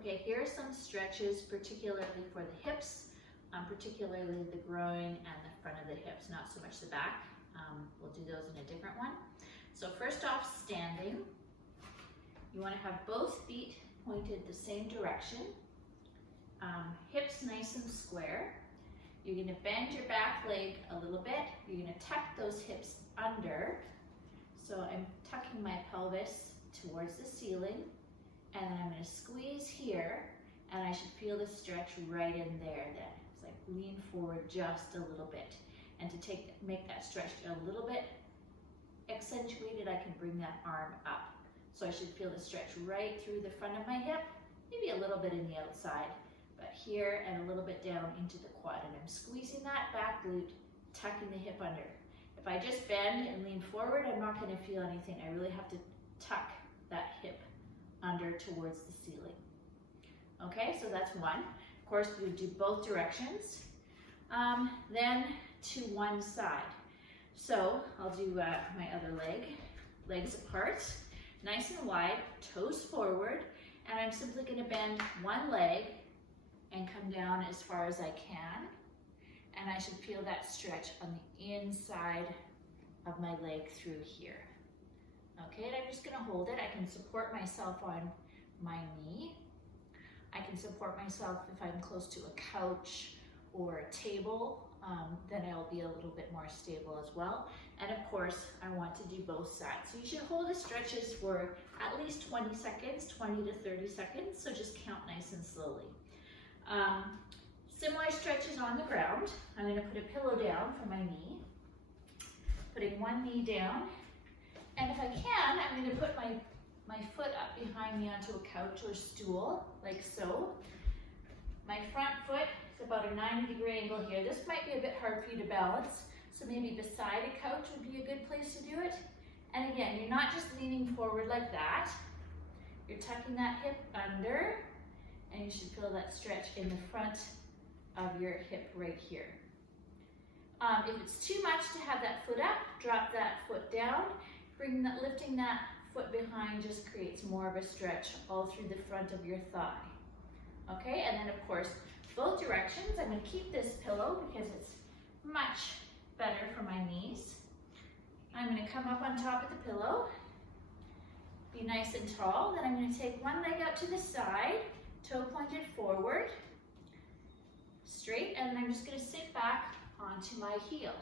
Okay, here are some stretches, particularly for the hips, particularly the groin and the front of the hips, not so much the back. We'll do those in a different one. So first off, standing. You want to have both feet pointed the same direction. Hips nice and square. You're going to bend your back leg a little bit. You're going to tuck those hips under. So I'm tucking my pelvis towards the ceiling, and then I'm going to squeeze here, and I should feel the stretch right in there then. It's like lean forward just a little bit. And to make that stretch a little bit accentuated, I can bring that arm up. So I should feel the stretch right through the front of my hip, maybe a little bit in the outside, but here and a little bit down into the quad. And I'm squeezing that back glute, tucking the hip under. If I just bend and lean forward, I'm not going to feel anything. I really have to tuck that hip under towards the ceiling. Okay, so that's one. Of course, we do both directions. Then to one side. So I'll do my other leg, legs apart, nice and wide, toes forward, and I'm simply going to bend one leg and come down as far as I can, and I should feel that stretch on the inside of my leg through here. Okay, and I'm just going to hold it. I can support myself on my knee. I can support myself if I'm close to a couch or a table, then I'll be a little bit more stable as well. And of course, I want to do both sides. So you should hold the stretches for at least 20 seconds, 20 to 30 seconds, so just count nice and slowly. Similar stretches on the ground. I'm going to put a pillow down for my knee, putting one knee down, and if I can, I'm going to put my foot up behind me onto a couch or stool, like so. My front foot is about a 90-degree angle here. This might be a bit hard for you to balance, so maybe beside a couch would be a good place to do it. And again, you're not just leaning forward like that. You're tucking that hip under, and you should feel that stretch in the front of your hip right here. If it's too much to have that foot up, drop that foot down. Lifting that foot behind just creates more of a stretch all through the front of your thigh. Okay, and then of course, both directions. I'm going to keep this pillow because it's much better for my knees. I'm going to come up on top of the pillow, be nice and tall. Then I'm going to take one leg out to the side, toe pointed forward, straight, and I'm just going to sit back onto my heel.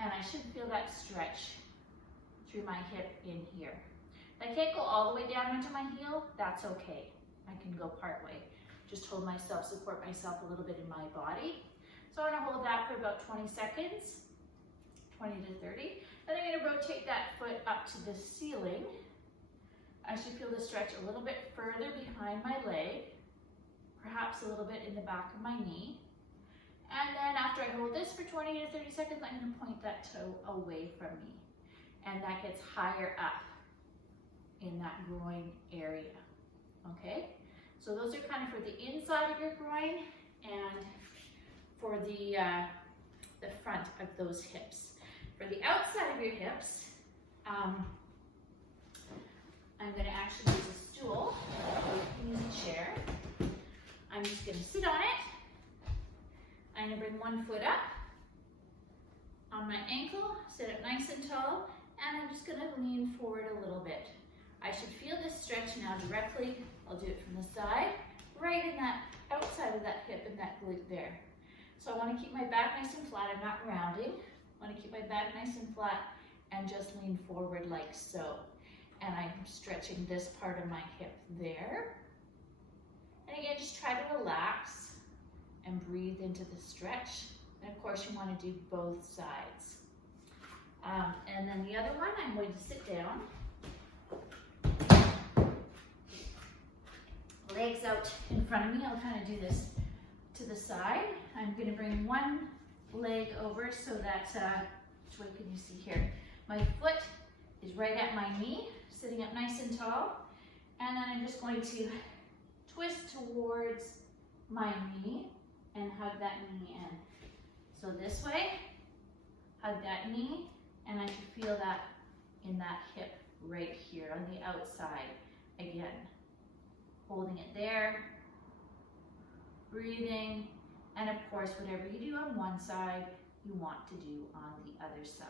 And I should feel that stretch through my hip in here. If I can't go all the way down into my heel, that's okay. I can go part way. Just hold myself, support myself a little bit in my body. So I'm going to hold that for about 20 seconds, 20 to 30. Then I'm going to rotate that foot up to the ceiling. I should feel the stretch a little bit further behind my leg, perhaps a little bit in the back of my knee. And then after I hold this for 20 to 30 seconds, I'm going to point that toe away from me. And that gets higher up in that groin area. Okay? So those are kind of for the inside of your groin and for the front of those hips. For the outside of your hips, I'm going to actually use a stool, an easy chair. I'm just going to sit on it. I'm going to bring one foot up on my ankle, sit up nice and tall, and I'm just going to lean forward a little bit. I should feel this stretch now directly. I'll do it from the side, right in that outside of that hip and that glute there. So I want to keep my back nice and flat. I'm not rounding. I want to keep my back nice and flat and just lean forward like so. And I'm stretching this part of my hip there. And again, just try to relax and breathe into the stretch. And of course, you want to do both sides. And then the other one, I'm going to sit down. Legs out in front of me. I'll kind of do this to the side. I'm going to bring one leg over so that, which way can you see here? My foot is right at my knee, sitting up nice and tall. And then I'm just going to twist towards my knee and hug that knee in. So this way, hug that knee, and I should feel that in that hip right here on the outside again. holding it there, breathing, and of course, whatever you do on one side, you want to do on the other side.